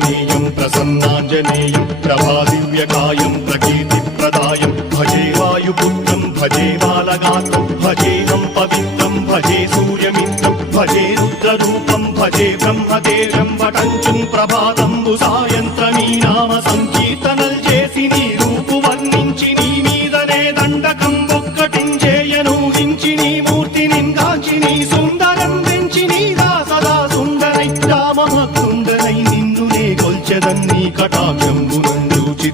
ఆంజనేయం ప్రసన్నాంజనేయం ప్రభాదివ్యకాయం ప్రకీర్తిప్రదాయం భజే వాయుపుత్రం భజే బాలగాత్రం భజేహం పవిత్రం భజే సూర్యమిత్రం భజే రుద్రరూపం భజే బ్రహ్మదేవం వటంచుం ప్రభాతంబు సాయంత్రమీ నామ సంకీర్తనల్ చేసి నీ రూపు వర్ణించి నీ మీదనే దండకం ఒక్కటించేయను హించి నీ మూర్తి నింగాంచి నీ సుందరం పెంచి నీదా సదా సుందరై రామభక్తుండనై నిన్ను నే కొల్చెదన్ నీ కటాక్షంబునందూచి